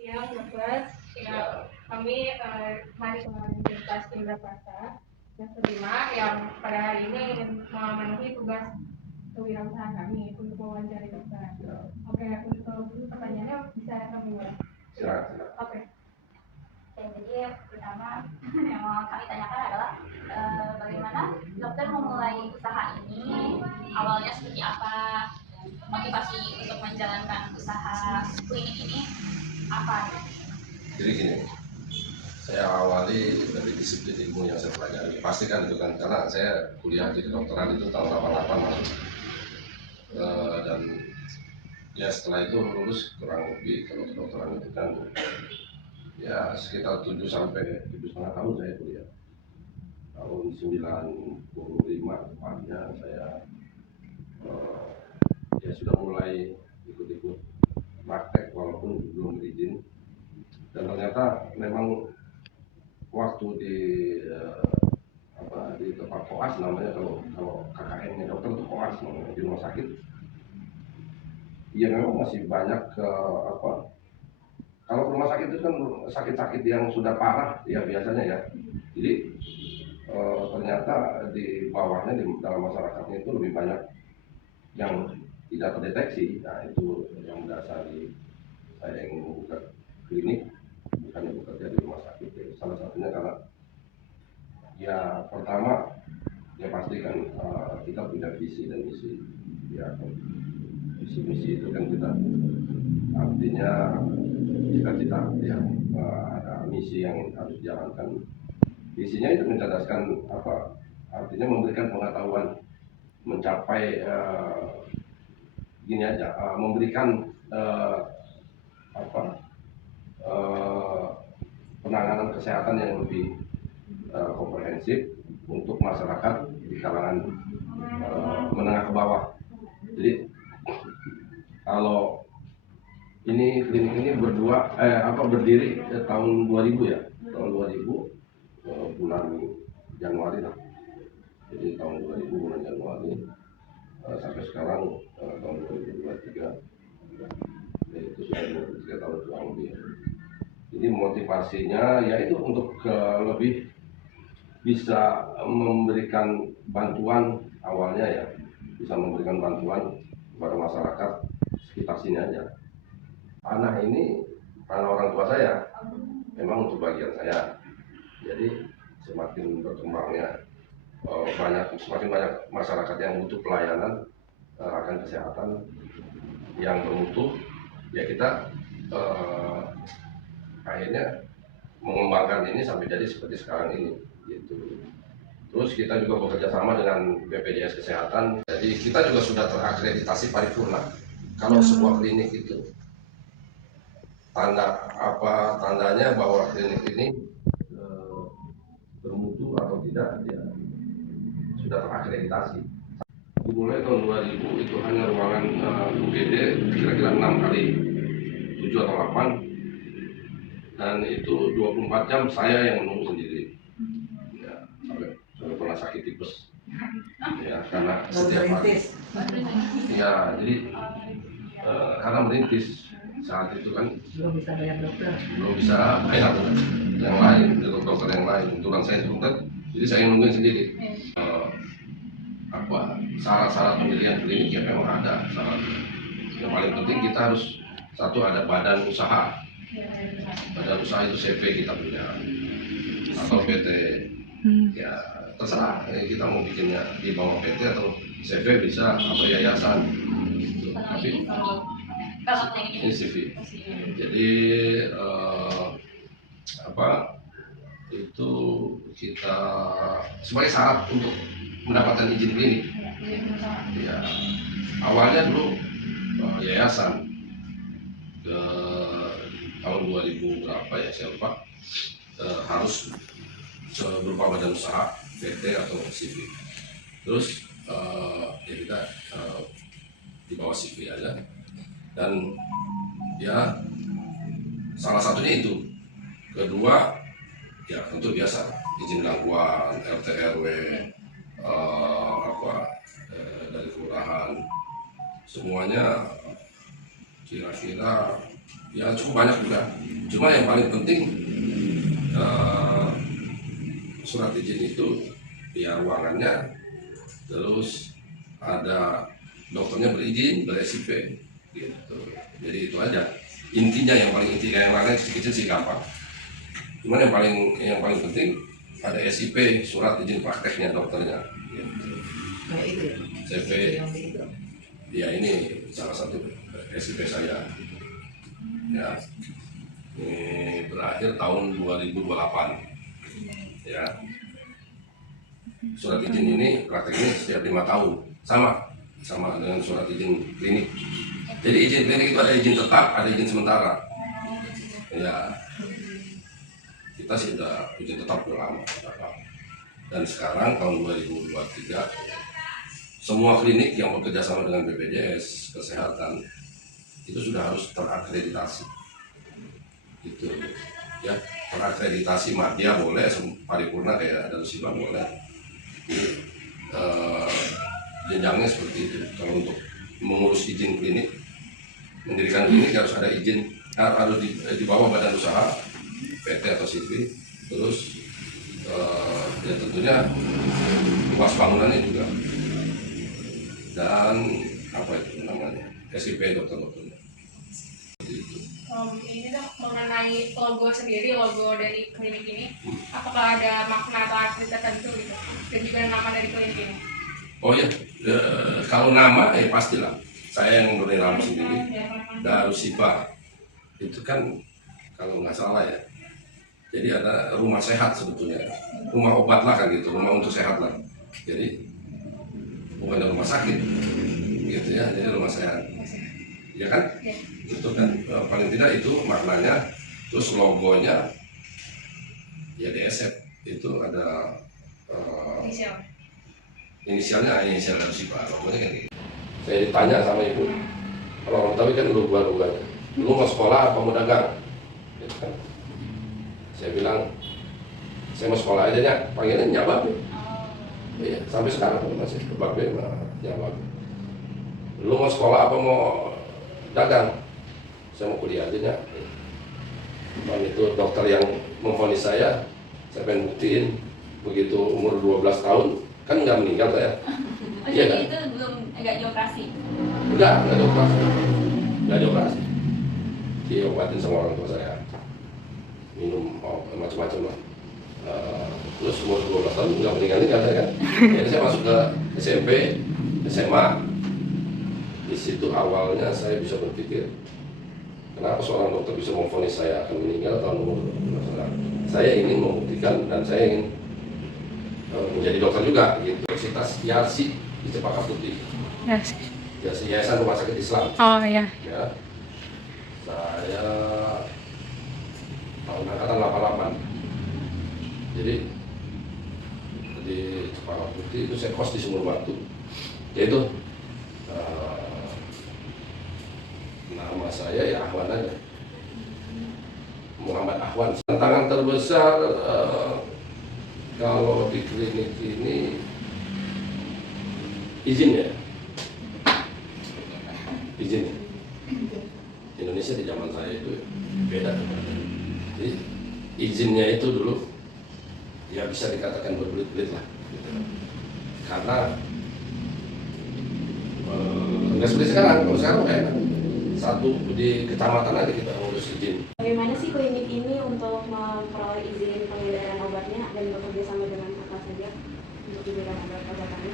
Siang, Bapak. Ya, kami mahasiswa Universitas Indraprasta semester 5 yang pada hari ini ingin memenuhi tugas kewirausahaan kami untuk mewawancari dokter. Oke, untuk pertanyaannya bisa kami mulai. Oke. Jadi yang pertama yang mau kami tanyakan adalah bagaimana dokter memulai usaha ini, awalnya seperti apa, motivasi untuk menjalankan usaha klinik ini apa? Jadi gini, saya awali dari disiplin ilmu yang saya pelajari. Pasti kan itu kan, karena saya kuliah di kedokteran itu tahun 88 masuk. Dan ya setelah itu lulus kurang lebih kalau kedokteran itu kan ya sekitar 7 sampai 7,5 tahun saya kuliah. Tahun 95 tepatnya saya ya sudah mulai ikut-ikut praktek walaupun belum berizin. Dan ternyata memang waktu di di tempat koas namanya, kalau KKN-nya dokter itu koas namanya, di rumah sakit. Ya memang masih banyak kalau rumah sakit itu kan sakit-sakit yang sudah parah ya biasanya ya. Jadi ternyata di bawahnya di dalam masyarakatnya itu lebih banyak yang tidak terdeteksi. Nah itu yang mendasari saya ingin membuka klinik, bukannya bekerja di rumah sakit. Ya, salah satunya karena ya pertama ya pasti kan kita punya visi dan misi. Ya visi misi itu kan kita artinya cita-cita ya, ada misi yang harus dijalankan. Visinya itu mencerdaskan artinya memberikan pengetahuan, mencapai gini aja, memberikan apa penanganan kesehatan yang lebih komprehensif untuk masyarakat di kalangan menengah ke bawah. Jadi kalau ini klinik ini berdiri tahun 2000 ya, tahun 2000 bulan Januari lah. Jadi tahun 2000 bulan Januari sampai sekarang tahun 2023, itu sudah 23 tahun kurang lebih. Jadi motivasinya yaitu untuk lebih bisa memberikan bantuan awalnya ya, bisa memberikan bantuan kepada masyarakat sekitar sini aja. Tanah ini tanah orang tua saya, memang untuk bagian saya. Jadi semakin berkembangnya semakin banyak masyarakat yang butuh pelayanan akan kesehatan yang bermutu, ya kita akhirnya mengembangkan ini sampai jadi seperti sekarang ini gitu. Terus kita juga bekerja sama dengan BPJS Kesehatan, jadi kita juga sudah terakreditasi paripurna. Kalau sebuah klinik itu tandanya bahwa klinik ini bermutu atau tidak, ya sudah terakreditasi. Dimulai tahun 2000 itu hanya ruangan UGD kira-kira 6 kali 7 atau 8, dan itu 24 jam saya yang menunggu sendiri ya, sampai pernah sakit tipes ya, karena setiap hari ya. Jadi karena merintis saat itu kan belum bisa bayar dokter, yang lain, dokter yang lain. Kebetulan saya dokter, jadi saya nungguin sendiri. Syarat-syarat pemilihan klinik ya memang ada syaratnya. Yang paling penting kita harus satu, ada badan usaha. Badan usaha itu CV kita punya atau PT, ya terserah kita mau bikinnya di bawah PT atau CV bisa, atau yayasan gitu. Tapi ini CV. Jadi itu kita sebagai syarat untuk mendapatkan izin klinik. Ya, awalnya dulu yayasan ke tahun 2000 berapa ya saya lupa, harus berupa badan usaha PT atau CV. Terus ya kita di bawah CV aja, dan ya salah satunya itu. Kedua ya tentu biasa izin gangguan RT RW dari kelurahan, semuanya kira-kira Ya cukup banyak juga. Cuma yang paling penting surat izin itu ya ruangannya, terus ada dokternya berizin, ber-SIP gitu. Jadi itu aja intinya, yang paling inti. Yang lain kecil-kecil sih gampang. Cuman yang paling penting ada SIP, surat izin prakteknya dokternya gitu. Nah itu ya. CV ya, ini salah satu SIP saya ya, ini berakhir tahun 2028 ya. Surat izin ini praktek ini setiap 5 tahun, sama dengan surat izin klinik. Jadi izin klinik itu ada izin tetap, ada izin sementara ya. Kita sudah izin tetap udah lama, dan sekarang tahun 2023 semua klinik yang bekerja sama dengan BPJS Kesehatan itu sudah harus terakreditasi gitu ya. Terakreditasi madya boleh, paripurna kayak Darussalam boleh. Jadi, jenjangnya seperti itu. Kalau untuk mengurus izin klinik, mendirikan klinik harus ada izin, harus di bawah badan usaha PT atau CV. Terus ya tentunya luas bangunannya juga, dan apa itu namanya, SIP dokter-dokternya. Ini dok, mengenai logo sendiri, logo dari klinik ini, apakah ada makna atau arti tertentu gitu, dan juga nama dari klinik ini? Oh ya, kalau nama ya pastilah saya yang memberi nama sendiri, Darussalam. Itu kan kalau nggak salah ya, jadi ada rumah sehat sebetulnya, rumah obat lah kan gitu, rumah untuk sehat lah. Jadi bukan rumah sakit gitu ya, jadi rumah sehat ya kan. Itu kan paling tidak itu maknanya. Terus logonya ya DSF, itu ada inisialnya Darussalam, logonya kan gitu. Saya ditanya sama ibu, kalau orang Betawi kan logo-logonya, lu mau sekolah apa mau dagang gitu kan. Saya bilang saya mau sekolah aja ya, panggilannya Nyababe. Iya, sampai sekarang masih Babe Nyababe. Lu mau sekolah apa mau dagang? Saya mau kuliah aja ya. Dan itu dokter yang memvonis saya pengen buktiin begitu umur 12 tahun, kan nggak meninggal saya. Iya kan? Itu belum agak dioperasi? Enggak dioperasi. Nggak dioperasi. Diobatin sama orang tua saya. Minum macam-macam lah. Terus umur 12 tahun nggak meninggal saya kan. Jadi saya masuk ke SMP, SMA. Di situ awalnya saya bisa berpikir, kenapa seorang dokter bisa memvonis saya akan meninggal tahun umur 12 tahun. Saya ingin membuktikan, dan saya ingin menjadi dokter juga gitu. Universitas Yarsi di Cempaka Putih. Yes. Yayasan Rumah Sakit Islam. Oh ya. Ya. Saya tahun angkatan 88. Jadi di Cempaka Putih itu saya kos di Sumur Batu. Yaitu nama saya ya Ahwan aja, Muhammad Ahwan. Tantangan terbesar kalau di klinik ini izin ya. Indonesia di zaman saya itu beda. Jadi izinnya itu dulu ya bisa dikatakan berbelit-belit lah gitu. Karena nggak seperti sekarang. Kalau sekarang kayak satu di kecamatan aja kita ngurus izin. Bagaimana sih klinik ini untuk memperoleh izin pengedaran obatnya dan bekerja sama dengan apa saja untuk diberikan obat-obatannya?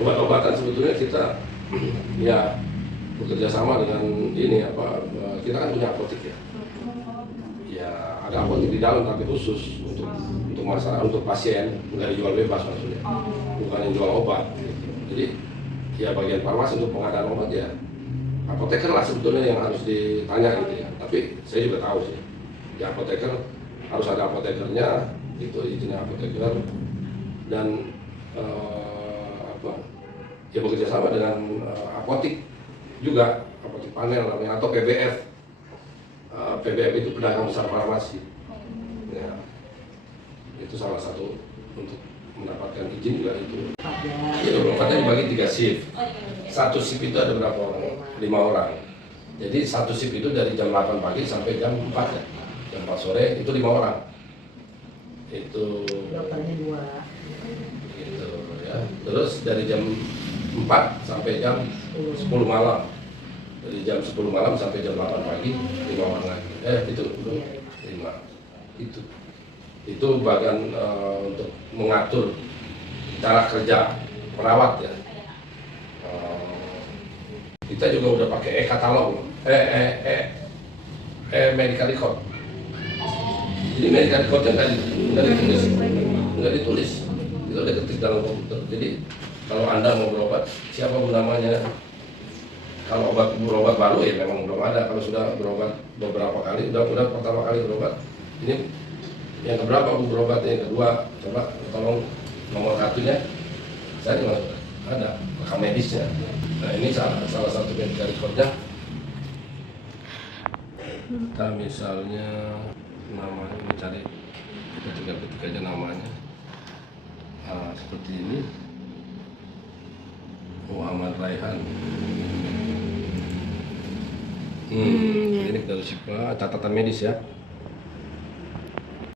Obat-obatan sebetulnya kita ya bekerja sama dengan ini kita kan punya apotek ya. Ya ada apotek di dalam tapi khusus untuk masalah untuk pasien, nggak dijual bebas maksudnya, bukan yang jual obat. Gitu. Jadi ya bagian farmasi untuk pengadaan obat ya apoteker lah sebetulnya yang harus ditanya gitu ya. Tapi saya juga tahu sih, ya apoteker harus ada apotekernya, itu izinnya apoteker, dan ya bekerja sama dengan apotek juga, apotek panel namanya, atau PBF. PBF itu pedagang besar farmasi. Ya, itu salah satu untuk mendapatkan izin juga itu. Ya, 24-nya dibagi 3 shift. Satu shift itu ada berapa orang? 5 orang. Jadi satu shift itu dari jam 8 pagi sampai jam 4 ya. Jam 4 sore itu 5 orang. Itu dokternya 2. gitu ya. Terus dari jam 4 sampai jam 10 malam. Dari jam 10 malam sampai jam 8 pagi 5 orang lagi. Itu 5. Itu bagian untuk mengatur cara kerja perawat ya. Kita juga udah pakai e-katalog, medical record. Jadi medical recordnya nggak ditulis, itu udah ketik dalam komputer. Jadi kalau Anda mau berobat, siapa namanya? Kalau berobat baru ya memang belum ada. Kalau sudah berobat beberapa kali, udah pertama kali berobat, ini yang keberapa berobat, yang kedua, coba tolong nomor kartunya. Saya juga ada rekam medisnya. Nah ini salah satu medical recordnya. Kita misalnya namanya mencari, kita tinggal ketik aja namanya. Seperti ini, Muhammad Raihan. Ini dari Sipa, catatan medis ya.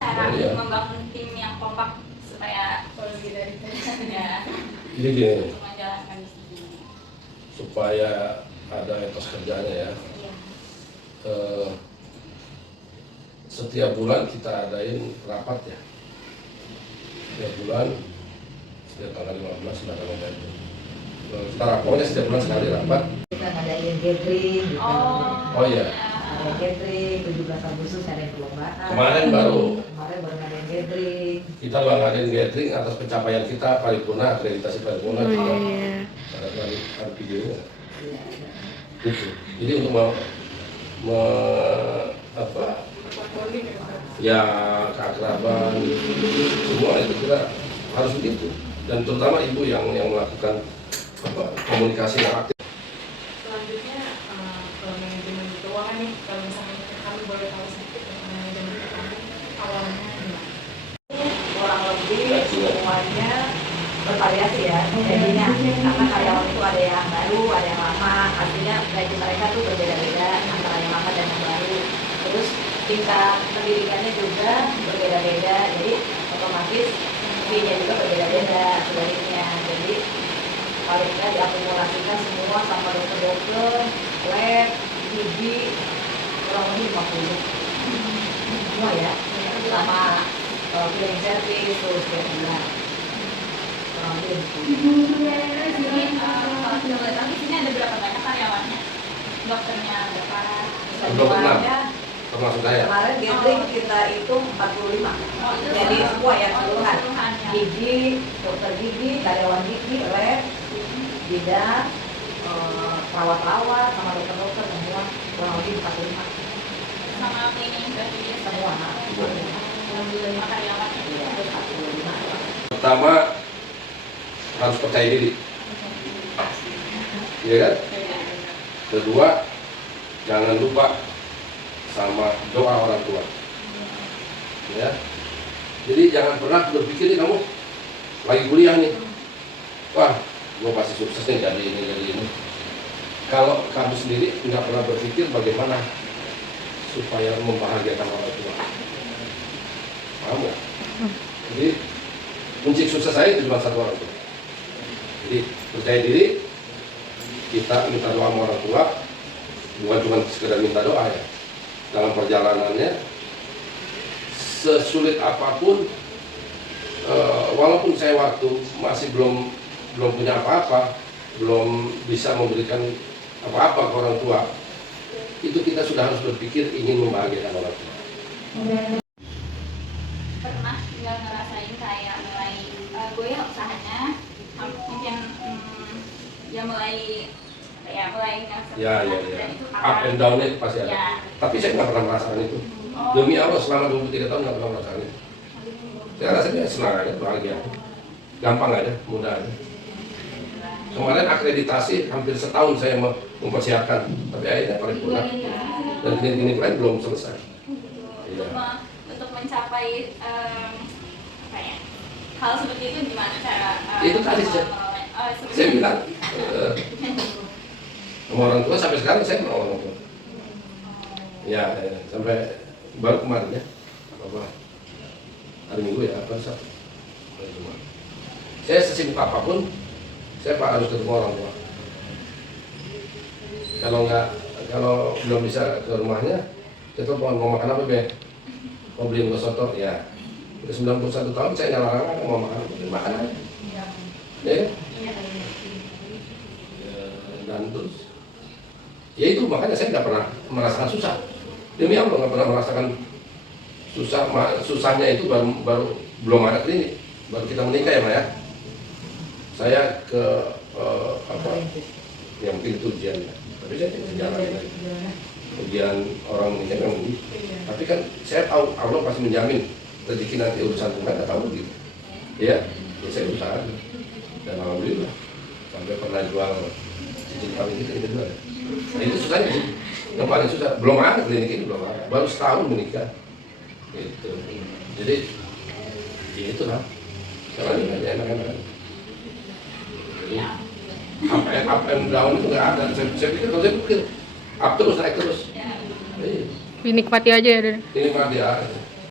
Cara Iya. membangun tim yang kompak supaya Lebih dari ya, Jadi gini, untuk menjalankan misi ini. supaya ada etos kerjanya ya. Iya. Setiap bulan kita adain rapat ya. Setiap bulan, setiap tanggal 15 sudah ada itu. Kita rapornya setiap bulan sekali rapat. Kita ngadain gathering gitu. Oh iya, Ada gathering 17 Agustus ada perlombaan. kemarin baru Kemarin baru ngadain gathering. kita ngadain gathering atas pencapaian kita paripurna, akreditasi paripurna juga. Ada videonya. Iya, ada. Gitu. Jadi untuk ya keakraban semua itu kita harus begitu, dan terutama ibu yang melakukan komunikasi yang aktif. Selanjutnya ke manajemen keuangan nih, kalau misalnya kami boleh tahu sedikit tentang manajemen keuangan awalnya gimana? Kurang lebih semuanya bervariasi ya jadinya, karena karyawan itu ada yang baru, ada yang lama, artinya gaji mereka tuh berbeda-beda antara yang lama dan yang baru. Terus tingkat pendidikannya juga berbeda-beda, jadi otomatis fee-nya juga berbeda-beda sebaliknya. Jadi kalau kita diakumulasikan semua sama dokter-dokter, lab, gigi, kurang lebih 50 semua ya, sama cleaning service, terus setiap bulan kurang lebih 50. Ini kalau tidak boleh tahu di sini ada berapa banyak karyawannya? Dokternya berapa? Semuanya Termasuk saya. kemarin gathering kita itu 45. Jadi semua ya keseluruhan. ya. Gigi, dokter gigi, karyawan gigi, lab, bidan, perawat-perawat, sama dokter-dokter semua kurang lebih 45 Sama cleaning service semua. 25 karyawannya. Iya, 45. Pertama harus percaya diri, ya kan? Kedua, jangan lupa sama doa orang tua, ya. Jadi jangan pernah berpikir nih, kamu lagi kuliah nih, wah, gue pasti sukses nih jadi ini. Kalau kamu sendiri nggak pernah berpikir bagaimana supaya membahagiakan orang tua, paham nggak? Jadi kunci sukses saya itu cuma satu, orang tua. Jadi percaya diri, kita minta doa sama orang tua, bukan cuma sekedar minta doa ya. Dalam perjalanannya, sesulit apapun, walaupun saya waktu masih belum punya apa-apa, belum bisa memberikan apa-apa ke orang tua, itu kita sudah harus berpikir ingin membahagiakan orang tua. Pernah nggak ngerasain kayak mulai goyah usahanya, mungkin ya mulai nggak Ya. dan itu Up and down-nya pasti ada. Ya. Tapi saya nggak pernah merasakan itu. Oh. Demi Allah, selama 23 tahun nggak pernah merasakan itu. Saya rasanya senang aja, bahagia. Gampang aja, mudah aja. Kemarin akreditasi hampir setahun saya mempersiapkan, tapi akhirnya paripurna. Dan klinik-klinik lain belum selesai. Iya. Untuk mencapai apa ya, hal seperti itu gimana cara Itu tadi saya bilang sama orang tua, sampai sekarang saya sama orang tua. Ya, sampai baru kemarin ya, apa hari Minggu ya, apa Sabtu. Saya sesibuk apapun, saya Pak harus ketemu orang tua. Kalau belum bisa ke rumahnya, saya telepon mau makan apa be? Mau beli mie soto ya. Udah 91 tahun saya nggak larang mau makan apa, makan aja. Ya, dan terus, ya itu makanya saya nggak pernah merasakan susah. Demi Allah nggak pernah merasakan susah. Susahnya itu baru belum ada klinik, baru kita menikah ya Pak ya. Saya ke apa? Yang mungkin itu ujian ya. Tapi saya tidak jalan lagi. Ujian orang menikah memang begitu. Tapi kan saya tahu Allah pasti menjamin rezeki nanti urusan Tuhan, nggak tahu gitu. Ya saya usaha dan alhamdulillah sampai pernah jual cincin kawin kita jual. Nah, itu susahnya sih. Yang paling susah belum ada klinik ini, belum ada. Baru setahun menikah. Gitu. Jadi ya itulah. Jalanin aja enak-enak. Jadi apa yang down itu nggak ada. Saya pikir kalau saya pikir up terus naik terus. Dinikmati aja ya, Den. Ini mah dia.